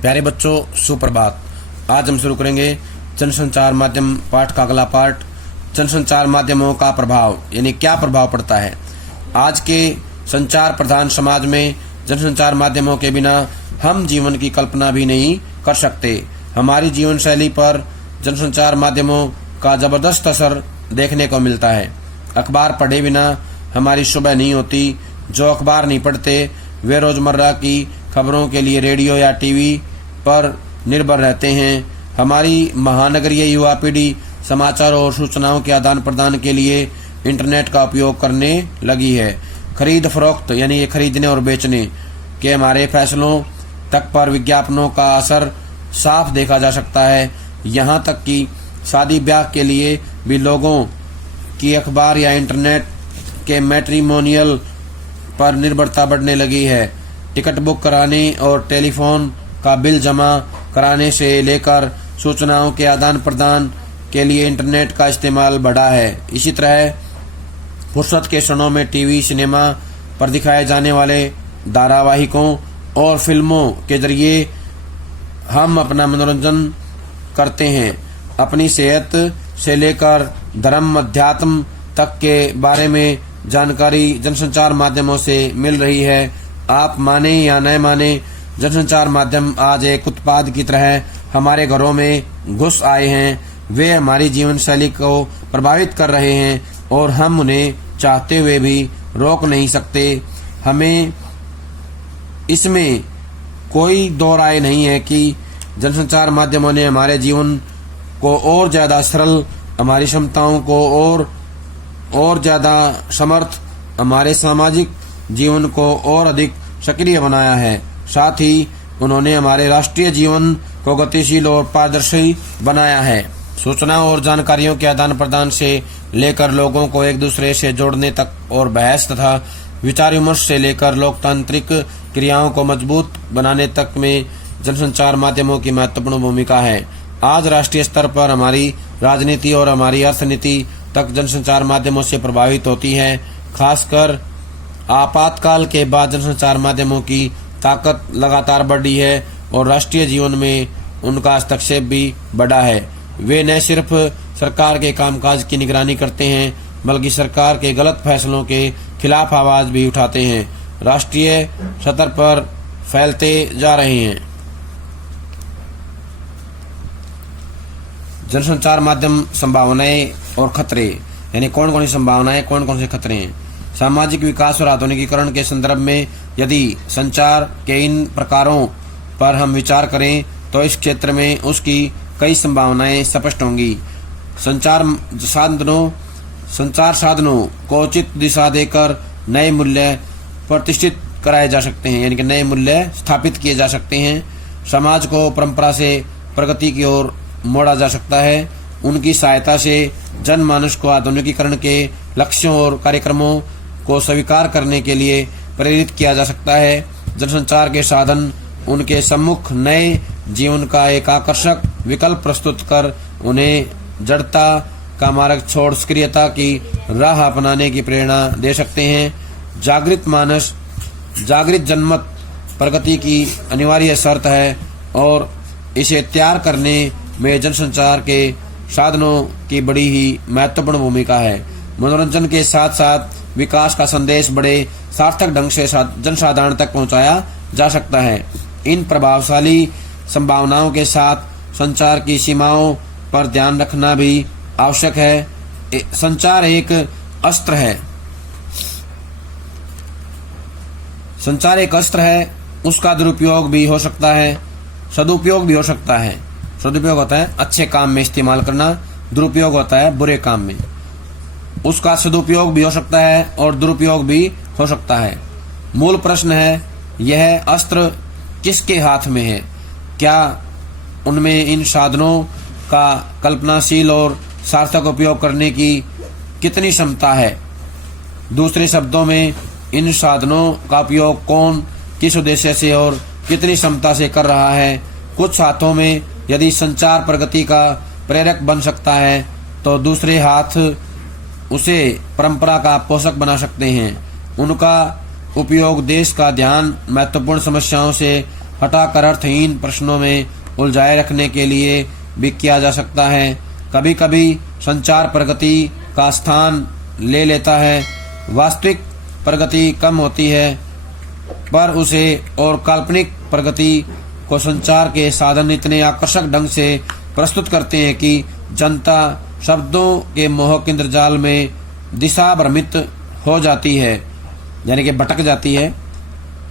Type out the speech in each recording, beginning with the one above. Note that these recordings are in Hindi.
प्यारे बच्चों, सुप्रभात। आज हम शुरू करेंगे जनसंचार माध्यम पाठ का अगला पार्ट, जनसंचार माध्यमों का प्रभाव, यानी क्या प्रभाव पड़ता है। आज के संचार प्रधान समाज में जनसंचार माध्यमों के बिना हम जीवन की कल्पना भी नहीं कर सकते। हमारी जीवन शैली पर जनसंचार माध्यमों का जबरदस्त असर देखने को मिलता है। अखबार पढ़े बिना हमारी सुबह नहीं होती। जो अखबार नहीं पढ़ते वे रोजमर्रा की खबरों के लिए रेडियो या टीवी पर निर्भर रहते हैं। हमारी महानगरीय युवा पीढ़ी समाचार और सूचनाओं के आदान प्रदान के लिए इंटरनेट का उपयोग करने लगी है। खरीद फरोख्त यानी खरीदने और बेचने के हमारे फैसलों तक पर विज्ञापनों का असर साफ देखा जा सकता है। यहाँ तक कि शादी ब्याह के लिए भी लोगों की अखबार या इंटरनेट के मैट्रिमोनियल पर निर्भरता बढ़ने लगी है। टिकट बुक कराने और टेलीफोन का बिल जमा कराने से लेकर सूचनाओं के आदान प्रदान के लिए इंटरनेट का इस्तेमाल बढ़ा है। इसी तरह फुर्सत के क्षणों में टीवी, सिनेमा पर दिखाए जाने वाले धारावाहिकों और फिल्मों के जरिए हम अपना मनोरंजन करते हैं। अपनी सेहत से लेकर धर्म अध्यात्म तक के बारे में जानकारी जनसंचार माध्यमों से मिल रही है। आप माने या न माने, जनसंचार माध्यम आज एक उत्पाद की तरह हमारे घरों में घुस आए हैं। वे हमारी जीवन शैली को प्रभावित कर रहे हैं और हम उन्हें चाहते हुए भी रोक नहीं सकते। हमें इसमें कोई दो राय नहीं है कि जनसंचार माध्यमों ने हमारे जीवन को और ज्यादा सरल, हमारी क्षमताओं को और ज्यादा समर्थ, हमारे सामाजिक जीवन को और अधिक सक्रिय बनाया है। साथ ही उन्होंने हमारे राष्ट्रीय जीवन को गतिशील और पारदर्शी बनाया है। सूचना और जानकारियों के आदान प्रदान से लेकर लोगों को एक दूसरे से जोड़ने तक और बहस तथा विचार विमर्श से लेकर लोकतांत्रिक क्रियाओं को मजबूत बनाने तक में जनसंचार माध्यमों की महत्वपूर्ण भूमिका है। आज राष्ट्रीय स्तर पर हमारी राजनीति और हमारी अर्थनीति तक जनसंचार माध्यमों से प्रभावित होती है। खासकर आपातकाल के बाद जनसंचार माध्यमों की ताकत लगातार बढ़ी है और राष्ट्रीय जीवन में उनका हस्तक्षेप भी बढ़ा है। वे न सिर्फ सरकार के कामकाज की निगरानी करते हैं बल्कि सरकार के गलत फैसलों के खिलाफ आवाज भी उठाते हैं। राष्ट्रीय स्तर पर फैलते जा रहे हैं। जनसंचार माध्यम संभावनाएं और खतरे, यानी कौन कौन सी संभावनाएं, कौन कौन से खतरे हैं। सामाजिक विकास और आधुनिकीकरण के संदर्भ में यदि संचार के इन प्रकारों पर हम विचार करें तो इस क्षेत्र में उसकी कई संभावनाएं स्पष्ट होंगी। संचार साधनों को उचित दिशा देकर नए मूल्य प्रतिष्ठित कराए जा सकते हैं, यानी कि नए मूल्य स्थापित किए जा सकते हैं। समाज को परंपरा से प्रगति की ओर मोड़ा जा सकता है। उनकी सहायता से जनमानस को आधुनिकीकरण के लक्ष्यों और कार्यक्रमों को स्वीकार करने के लिए प्रेरित किया जा सकता है। जनसंचार के साधन उनके सम्मुख नए जीवन का एक आकर्षक विकल्प प्रस्तुत कर उन्हें जड़ता का मार्ग छोड़ सक्रियता की राह अपनाने की प्रेरणा दे सकते हैं। जागृत जनमत प्रगति की अनिवार्य शर्त है और इसे तैयार करने में जनसंचार के साधनों की बड़ी ही महत्वपूर्ण भूमिका है। मनोरंजन के साथ साथ विकास का संदेश बड़े सार्थक ढंग से जनसाधारण तक पहुंचाया जा सकता है। इन प्रभावशाली संभावनाओं के साथ संचार की सीमाओं पर ध्यान रखना भी आवश्यक है। संचार एक अस्त्र है। संचार एक अस्त्र है, उसका दुरुपयोग भी हो सकता है, सदुपयोग भी हो सकता है। सदुपयोग होता है अच्छे काम में इस्तेमाल करना, दुरुपयोग होता है बुरे काम में। उसका सदुपयोग भी हो सकता है और दुरुपयोग भी हो सकता है। मूल प्रश्न है, यह अस्त्र किसके हाथ में है? क्या उनमें इन साधनों का कल्पनाशील और सार्थक उपयोग करने की कितनी क्षमता है? दूसरे शब्दों में, इन साधनों का उपयोग कौन, किस उद्देश्य से और कितनी क्षमता से कर रहा है? कुछ हाथों में यदि संचार प्रगति का प्रेरक बन सकता है तो दूसरे हाथ उसे परंपरा का पोषक बना सकते हैं। उनका उपयोग देश का ध्यान महत्वपूर्ण समस्याओं से हटाकर अर्थहीन प्रश्नों में उलझाए रखने के लिए भी किया जा सकता है। कभी कभी संचार प्रगति का स्थान ले लेता है। वास्तविक प्रगति कम होती है पर उसे और काल्पनिक प्रगति को संचार के साधन इतने आकर्षक ढंग से प्रस्तुत करते हैं कि जनता शब्दों के मोह के इंद्रजाल में दिशा भ्रमित हो जाती है, यानी कि भटक जाती है।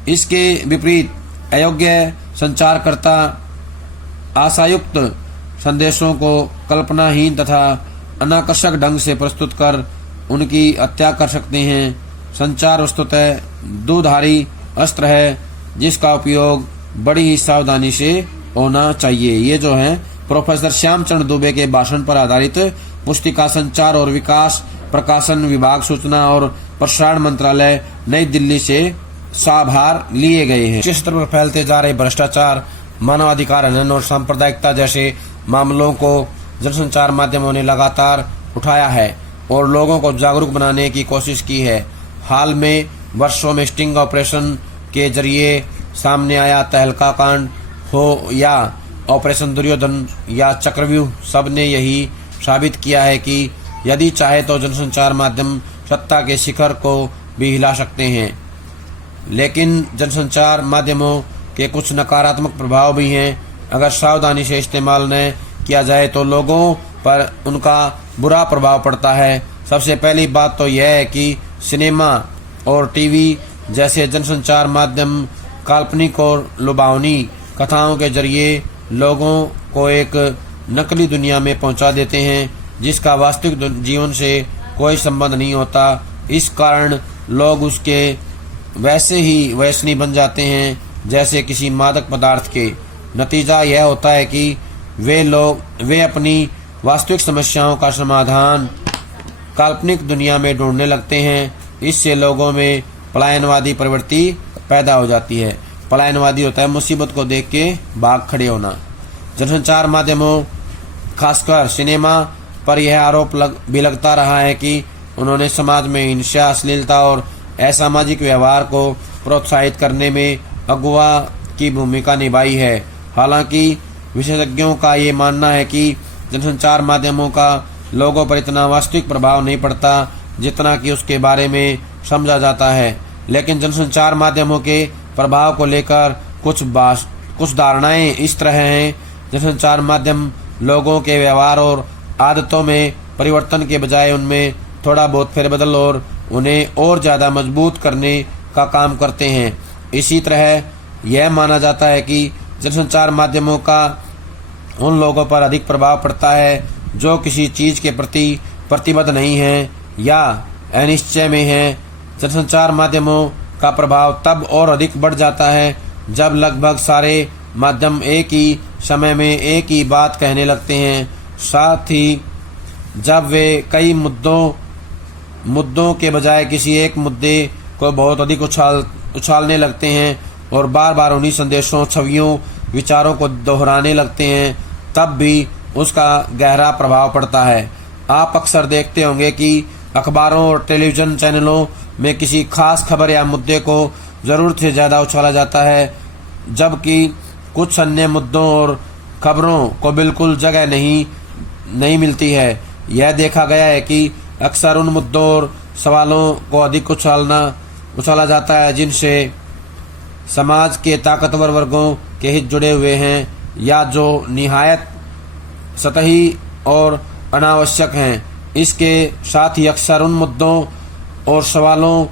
इसके विपरीत अयोग्य संचारकर्ता आशायुक्त संदेशों को कल्पनाहीन तथा अनाकर्षक ढंग से प्रस्तुत कर उनकी हत्या कर सकते हैं। संचार वस्तुतः दुधारी अस्त्र है जिसका उपयोग बड़ी ही सावधानी से होना चाहिए। ये जो है प्रोफेसर श्यामचंद्र दुबे के भाषण पर आधारित पुस्तिका संचार और विकास, प्रकाशन विभाग, सूचना और प्रसारण मंत्रालय, नई दिल्ली से साभार लिए गए हैं। विश्व स्तर पर फैलते जा रहे भ्रष्टाचार, मानवाधिकार हनन और सांप्रदायिकता जैसे मामलों को जनसंचार माध्यमों ने लगातार उठाया है और लोगों को जागरूक बनाने की कोशिश की है। हाल में वर्षों में स्टिंग ऑपरेशन के जरिए सामने आया तहलका कांड हो या ऑपरेशन दुर्योधन या चक्रव्यूह, सब ने यही साबित किया है कि यदि चाहे तो जनसंचार माध्यम सत्ता के शिखर को भी हिला सकते हैं। लेकिन जनसंचार माध्यमों के कुछ नकारात्मक प्रभाव भी हैं। अगर सावधानी से इस्तेमाल न किया जाए तो लोगों पर उनका बुरा प्रभाव पड़ता है। सबसे पहली बात तो यह है कि सिनेमा और टीवी जैसे जनसंचार माध्यम काल्पनिक और लुभावनी कथाओं के जरिए लोगों को एक नकली दुनिया में पहुंचा देते हैं जिसका वास्तविक जीवन से कोई संबंध नहीं होता। इस कारण लोग उसके वैसे ही व्यसनी बन जाते हैं जैसे किसी मादक पदार्थ के। नतीजा यह होता है कि वे अपनी वास्तविक समस्याओं का समाधान काल्पनिक दुनिया में ढूंढने लगते हैं। इससे लोगों में पलायनवादी प्रवृत्ति पैदा हो जाती है। पलायनवादी होता है मुसीबत को देख के भाग खड़े होना। जनसंचार माध्यमों खासकर सिनेमा पर यह आरोप भी लगता रहा है कि उन्होंने समाज में हिंसा, अश्लीलता और असामाजिक व्यवहार को प्रोत्साहित करने में अगुवा की भूमिका निभाई है। हालांकि विशेषज्ञों का ये मानना है कि जनसंचार माध्यमों का लोगों पर इतना वास्तविक प्रभाव नहीं पड़ता जितना कि उसके बारे में समझा जाता है। लेकिन जनसंचार माध्यमों के प्रभाव को लेकर कुछ धारणाएं इस तरह हैं। जनसंचार माध्यम लोगों के व्यवहार और आदतों में परिवर्तन के बजाय उनमें थोड़ा बहुत फेरबदल और उन्हें और ज़्यादा मजबूत करने का काम करते हैं। इसी तरह यह माना जाता है कि जनसंचार माध्यमों का उन लोगों पर अधिक प्रभाव पड़ता है जो किसी चीज़ के प्रति प्रतिबद्ध नहीं हैं या अनिश्चय में हैं। जनसंचार माध्यमों का प्रभाव तब और अधिक बढ़ जाता है जब लगभग सारे माध्यम एक ही समय में एक ही बात कहने लगते हैं। साथ ही जब वे कई मुद्दों के बजाय किसी एक मुद्दे को बहुत अधिक उछालने लगते हैं और बार बार उन्हीं संदेशों, छवियों, विचारों को दोहराने लगते हैं, तब भी उसका गहरा प्रभाव पड़ता है। आप अक्सर देखते होंगे कि अखबारों और टेलीविज़न चैनलों में किसी खास खबर या मुद्दे को ज़रूरत से ज़्यादा उछाला जाता है, जबकि कुछ अन्य मुद्दों और खबरों को बिल्कुल जगह नहीं मिलती है। यह देखा गया है कि अक्सर उन मुद्दों और सवालों को अधिक उछाला जाता है जिनसे समाज के ताकतवर वर्गों के हित जुड़े हुए हैं या जो निहायत सतही और अनावश्यक हैं। इसके साथ ही अक्सर उन मुद्दों और सवालों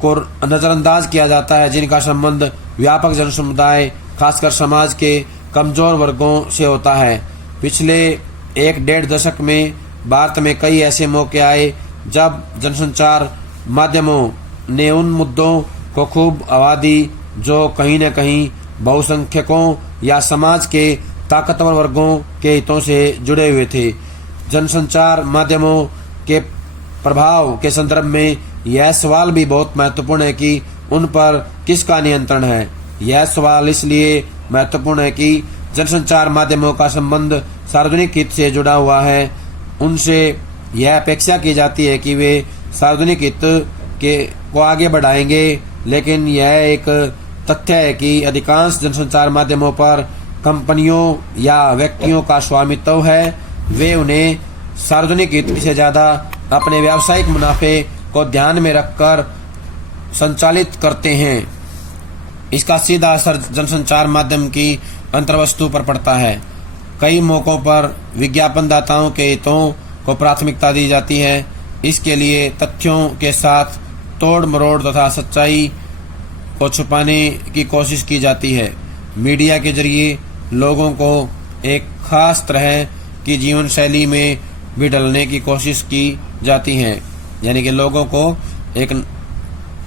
को नज़रअंदाज किया जाता है जिनका संबंध व्यापक जनसमुदाय, खासकर समाज के कमज़ोर वर्गों से होता है। पिछले 1-1.5 दशक में भारत में कई ऐसे मौके आए जब जनसंचार माध्यमों ने उन मुद्दों को खूब हवा दी जो कहीं न कहीं बहुसंख्यकों या समाज के ताकतवर वर्गों के हितों से जुड़े हुए थे। जनसंचार माध्यमों के प्रभाव के संदर्भ में यह सवाल भी बहुत महत्वपूर्ण है कि उन पर किसका नियंत्रण है। यह सवाल इसलिए महत्वपूर्ण है कि जनसंचार माध्यमों का संबंध सार्वजनिक हित से जुड़ा हुआ है। उनसे यह अपेक्षा की जाती है कि वे सार्वजनिक हित को आगे बढ़ाएंगे, लेकिन यह एक तथ्य है कि अधिकांश जनसंचार माध्यमों पर कंपनियों या व्यक्तियों का स्वामित्व है। वे उन्हें सार्वजनिक हित से ज्यादा अपने व्यावसायिक मुनाफे को ध्यान में रखकर संचालित करते हैं। इसका सीधा असर जनसंचार माध्यम की अंतर्वस्तु पर पड़ता है। कई मौकों पर विज्ञापनदाताओं के हितों को प्राथमिकता दी जाती है। इसके लिए तथ्यों के साथ तोड़ मरोड़ तथा सच्चाई को छुपाने की कोशिश की जाती है। मीडिया के जरिए लोगों को एक खास तरह की जीवन शैली में भी ढलने की कोशिश की जाती है, यानी कि लोगों को एक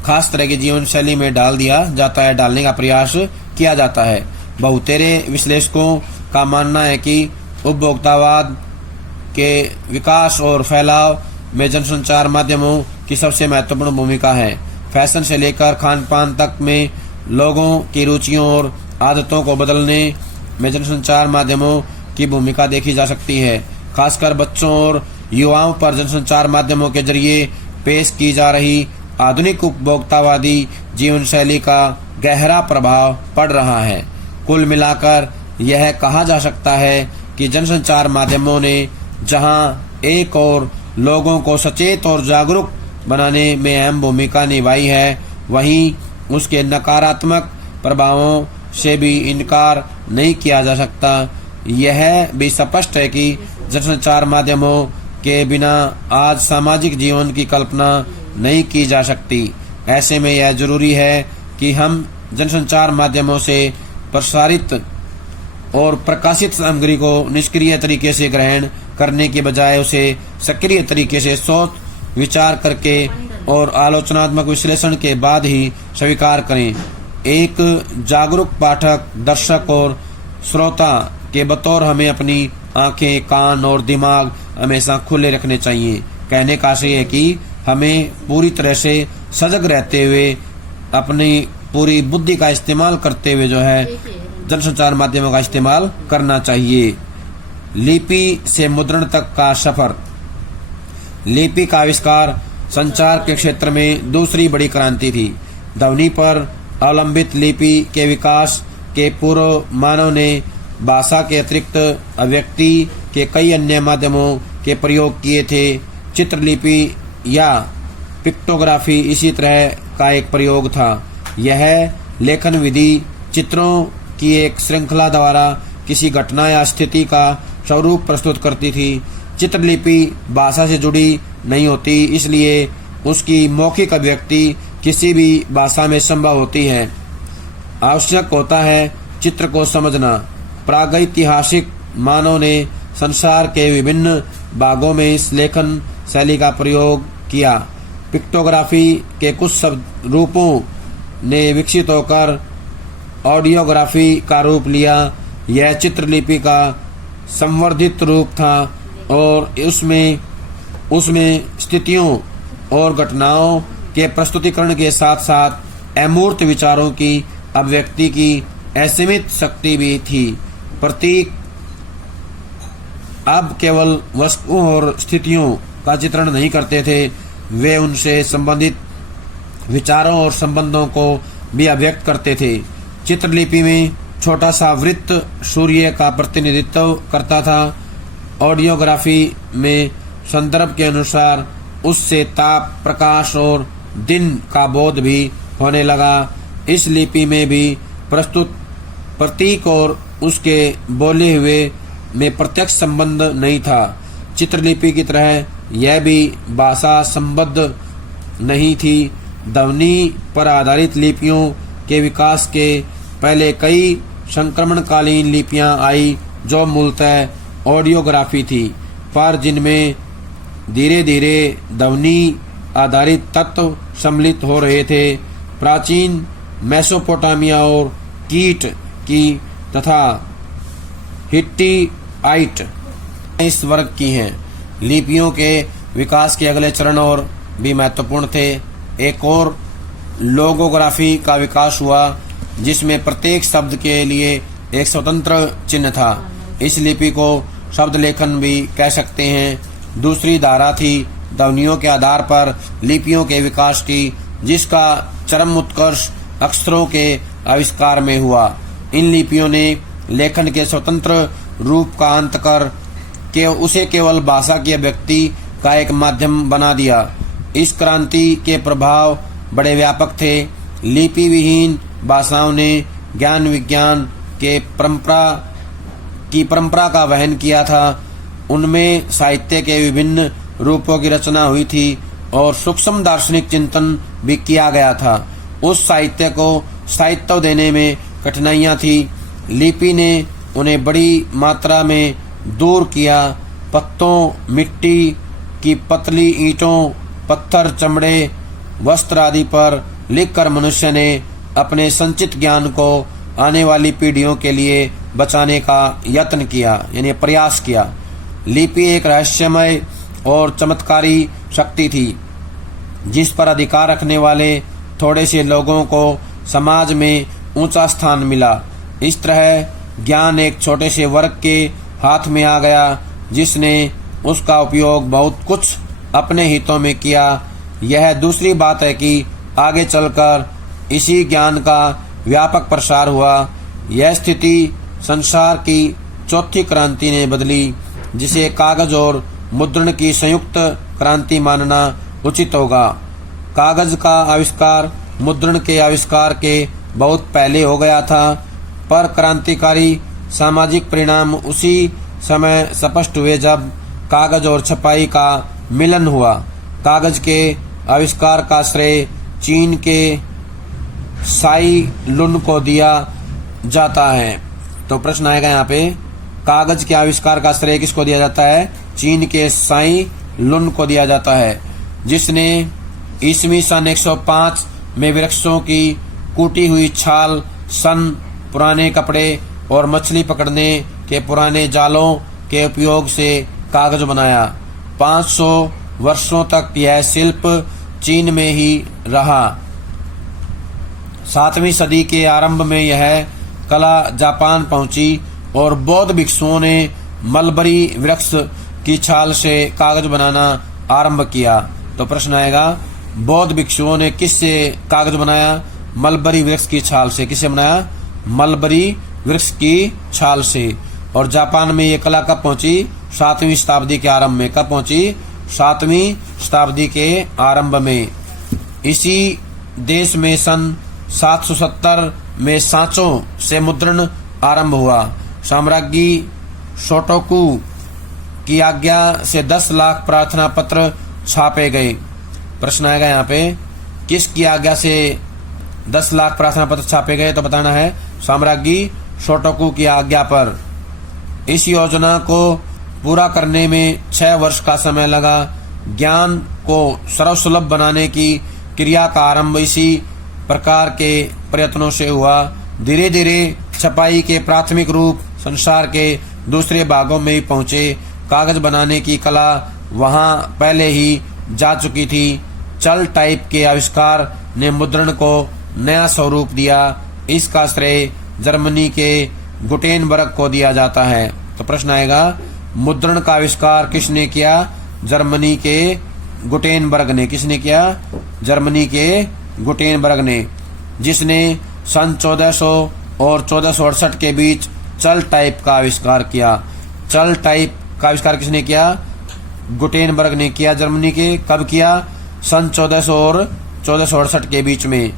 खास तरह की जीवन शैली में डाल दिया जाता है, डालने का प्रयास किया जाता है। बहुतेरे विश्लेषकों का मानना है कि उपभोक्तावाद के विकास और फैलाव में जनसंचार माध्यमों की सबसे महत्वपूर्ण भूमिका है। फैशन से लेकर खान पान तक में लोगों की रुचियों और आदतों को बदलने में जनसंचार माध्यमों की भूमिका देखी जा सकती है। खासकर बच्चों और युवाओं पर जनसंचार माध्यमों के जरिए पेश की जा रही आधुनिक उपभोक्तावादी जीवन शैली का गहरा प्रभाव पड़ रहा है। कुल मिलाकर यह कहा जा सकता है कि जनसंचार माध्यमों ने जहां एक और लोगों को सचेत और जागरूक बनाने में अहम भूमिका निभाई है, वहीं उसके नकारात्मक प्रभावों से भी इनकार नहीं किया जा सकता। यह भी स्पष्ट है कि जनसंचार माध्यमों के बिना आज सामाजिक जीवन की कल्पना नहीं की जा सकती। ऐसे में यह जरूरी है कि हम जनसंचार माध्यमों से प्रसारित और प्रकाशित सामग्री को निष्क्रिय तरीके से ग्रहण करने के बजाय उसे सक्रिय तरीके से सोच विचार करके और आलोचनात्मक विश्लेषण के बाद ही स्वीकार करें। एक जागरूक पाठक, दर्शक और श्रोता के बतौर हमें अपनी आंखें, कान और दिमाग हमेशा खुले रखने चाहिए। कहने का आशय है कि हमें पूरी तरह से सजग रहते हुए अपनी पूरी बुद्धि का इस्तेमाल करते हुए जो है जनसंचार माध्यमों का इस्तेमाल करना चाहिए। लिपि से मुद्रण तक का सफर। लिपि का आविष्कार संचार के क्षेत्र में दूसरी बड़ी क्रांति थी। ध्वनि पर अवलंबित लिपि के विकास के पूर्व मानव ने भाषा के अतिरिक्त अभिव्यक्ति के कई अन्य माध्यमों के प्रयोग किए थे। चित्रलिपि या पिक्टोग्राफी इसी तरह का एक प्रयोग था। यह लेखन विधि चित्रों की एक श्रृंखला द्वारा किसी घटना या स्थिति का स्वरूप प्रस्तुत करती थी। चित्रलिपि भाषा से जुड़ी नहीं होती, इसलिए उसकी मौखिक अभिव्यक्ति किसी भी भाषा में संभव होती है। आवश्यक होता है चित्र को समझना। प्रागैतिहासिक मानव ने संसार के विभिन्न भागों में इस लेखन शैली का प्रयोग किया। पिक्टोग्राफी के कुछ शब्द रूपों ने विकसित होकर ऑडियोग्राफी का रूप लिया। यह चित्रलिपि का संवर्धित रूप था और उसमें स्थितियों और घटनाओं के प्रस्तुतिकरण के साथ साथ अमूर्त विचारों की अभिव्यक्ति की असीमित शक्ति भी थी। प्रतीक अब केवल वस्तुओं और स्थितियों का चित्रण नहीं करते थे, वे उनसे संबंधित विचारों और संबंधों को भी अभिव्यक्त करते थे। चित्रलिपि में छोटा सा वृत्त सूर्य का प्रतिनिधित्व करता था। ऑडियोग्राफी में संदर्भ के अनुसार उससे ताप, प्रकाश और दिन का बोध भी होने लगा। इस लिपि में भी प्रस्तुत प्रतीक और उसके बोले हुए में प्रत्यक्ष संबंध नहीं था। चित्रलिपि की तरह यह भी भाषा संबद्ध नहीं थी। ध्वनि पर आधारित लिपियों के विकास के पहले कई संक्रमणकालीन लिपियां आई जो मूलतः ऑडियोग्राफी थी, पर जिनमें धीरे धीरे ध्वनि आधारित तत्व सम्मिलित हो रहे थे। प्राचीन मेसोपोटामिया और कीट की तथा हिट्टाइट इस वर्ग की हैं। लिपियों के विकास के अगले चरण और भी महत्वपूर्ण थे। एक और लोगोग्राफी का विकास हुआ जिसमें प्रत्येक शब्द के लिए एक स्वतंत्र चिन्ह था। इस लिपि को शब्द लेखन भी कह सकते हैं। दूसरी धारा थी ध्वनियों के आधार पर लिपियों के विकास की, जिसका चरम उत्कर्ष अक्षरों के आविष्कार में हुआ। इन लिपियों ने लेखन के स्वतंत्र रूप का अंत कर के उसे केवल भाषा की अभिव्यक्ति का एक माध्यम बना दिया। इस क्रांति के प्रभाव बड़े व्यापक थे। लिपि विहीन भाषाओं ने ज्ञान विज्ञान के परंपरा का वहन किया था। उनमें साहित्य के विभिन्न रूपों की रचना हुई थी और सूक्ष्म दार्शनिक चिंतन भी किया गया था। उस साहित्य को स्थायित्व देने में कठिनाइयां थी। लिपि ने उन्हें बड़ी मात्रा में दूर किया। पत्तों, मिट्टी की पतली ईंटों, पत्थर, चमड़े, वस्त्र आदि पर लिखकर मनुष्य ने अपने संचित ज्ञान को आने वाली पीढ़ियों के लिए बचाने का यत्न किया, यानी प्रयास किया। लिपि एक रहस्यमय और चमत्कारी शक्ति थी जिस पर अधिकार रखने वाले थोड़े से लोगों को समाज में ऊंचा स्थान मिला। इस तरह ज्ञान एक छोटे से वर्ग के हाथ में आ गया जिसने उसका उपयोग बहुत कुछ अपने हितों में किया। यह दूसरी बात है कि आगे चलकर इसी ज्ञान का व्यापक प्रसार हुआ। यह स्थिति संसार की चौथी क्रांति ने बदली, जिसे कागज और मुद्रण की संयुक्त क्रांति मानना उचित होगा। कागज का आविष्कार मुद्रण के आविष्कार के बहुत पहले हो गया था, पर क्रांतिकारी सामाजिक परिणाम उसी समय स्पष्ट हुए जब कागज और छपाई का मिलन हुआ। कागज के आविष्कार का श्रेय चीन के साई लुन को दिया जाता है। तो प्रश्न आएगा यहाँ पे, कागज के आविष्कार का श्रेय किसको दिया जाता है? चीन के साई लुन को दिया जाता है, जिसने ईस्वी सन 105 में वृक्षों की कूटी हुई छाल, सन, पुराने कपड़े और मछली पकड़ने के पुराने जालों के उपयोग से कागज बनाया। 500 वर्षों तक यह शिल्प चीन में ही रहा। 7वीं सदी के आरंभ में यह कला जापान पहुंची और बौद्ध भिक्षुओं ने मलबरी वृक्ष की छाल से कागज बनाना आरंभ किया। तो प्रश्न आएगा, बौद्ध भिक्षुओं ने किससे कागज बनाया? मलबरी वृक्ष की छाल से। किससे बनाया? मलबरी वृक्ष की छाल से। और जापान में ये कला कब पहुंची? 7वीं शताब्दी के आरंभ में। कब पहुंची? 7वीं शताब्दी के आरंभ में। इसी देश में सन 770 में सांचो से मुद्रण आरंभ हुआ। साम्राज्ञी शोटोकू की आज्ञा से 10 लाख प्रार्थना पत्र छापे गए। प्रश्न आएगा यहाँ पे, किसकी आज्ञा से 10 लाख प्रार्थना पत्र छापे गए? तो बताना है साम्राज्ञी शोटोकू की आज्ञा पर। इस योजना को पूरा करने में 6 वर्ष का समय लगा। ज्ञान को सर्वसुलभ बनाने की क्रिया का आरंभ इसी प्रकार के प्रयत्नों से हुआ। धीरे धीरे छपाई के प्राथमिक रूप संसार के दूसरे भागों में ही पहुंचे। कागज बनाने की कला वहां पहले ही जा चुकी थी। चल टाइप के आविष्कार ने मुद्रण को नया स्वरूप दिया। इसका श्रेय जर्मनी के गुटेनबर्ग को दिया जाता है। तो प्रश्न आएगा, मुद्रण का आविष्कार किसने किया? जर्मनी के गुटेनबर्ग ने। किसने किया? जर्मनी के गुटेनबर्ग ने, जिसने सन 1400 और 1468 के बीच चल टाइप का आविष्कार किया। चल टाइप का आविष्कार किसने किया? गुटेनबर्ग ने किया, जर्मनी के। कब किया? सन 1400 और 1468 के बीच में।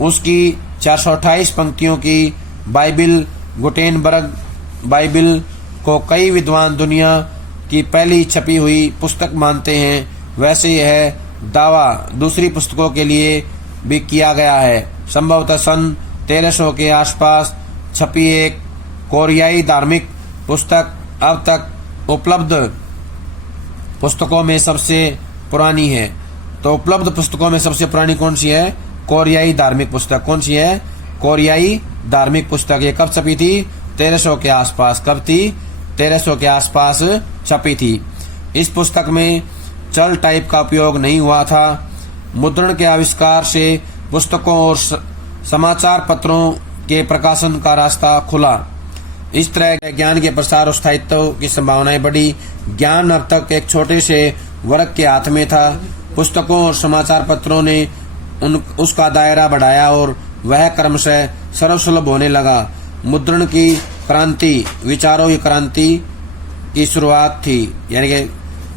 उसकी 428 पंक्तियों की बाइबिल, गुटेनबर्ग बाइबिल को कई विद्वान दुनिया की पहली छपी हुई पुस्तक मानते हैं। वैसे यह दावा दूसरी पुस्तकों के लिए भी किया गया है। संभवतः सन 1300 के आसपास छपी एक कोरियाई धार्मिक पुस्तक अब तक उपलब्ध पुस्तकों में सबसे पुरानी है। तो उपलब्ध पुस्तकों में सबसे पुरानी कौन सी है? कोरियाई धार्मिक पुस्तक। कौन सी है? कोरियाई धार्मिक पुस्तक। ये कब छपी थी? 1300 के आसपास। कब थी? 1300 के आसपास छपी थी। इस पुस्तक में चल टाइप का उपयोग नहीं हुआ था। मुद्रण के आविष्कार से पुस्तकों और समाचार पत्रों के प्रकाशन का रास्ता खुला। इस तरह ज्ञान के प्रसार और स्थायित्व की संभावनाएं बढ़ी। ज्ञान अब तक एक छोटे से वर्ग के हाथ में था। पुस्तकों और समाचार पत्रों ने उसका दायरा बढ़ाया और वह क्रमशः सर्वसुलभ होने लगा। मुद्रण की क्रांति, विचारों की क्रांति की शुरुआत थी। यानी कि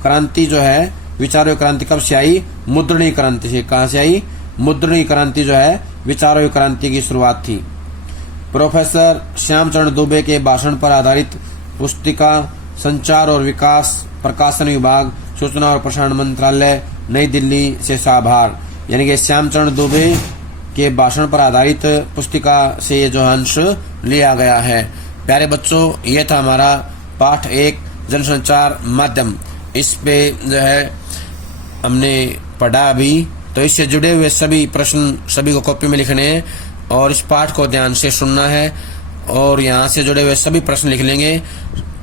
क्रांति जो है, विचारों की क्रांति कब से आई? मुद्रणी क्रांति से। कहां से आई? मुद्रणी क्रांति जो है विचारों की क्रांति की शुरुआत थी। प्रोफेसर श्यामचरण दुबे के भाषण पर आधारित पुस्तिका संचार और विकास, प्रकाशन विभाग, सूचना और प्रसारण मंत्रालय, नई दिल्ली से साभार। यानी कि श्यामचरण दुबे के भाषण पर आधारित पुस्तिका से ये जो अंश लिया गया है। प्यारे बच्चों, ये था हमारा पाठ 1 जनसंचार माध्यम। इस पे जो है हमने पढ़ा अभी, तो इससे जुड़े हुए सभी प्रश्न सभी को कॉपी में लिखने हैं और इस पाठ को ध्यान से सुनना है और यहाँ से जुड़े हुए सभी प्रश्न लिख लेंगे।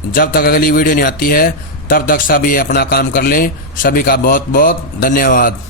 जब तक अगली वीडियो नहीं आती है तब तक सभी अपना काम कर लें। सभी का बहुत बहुत धन्यवाद।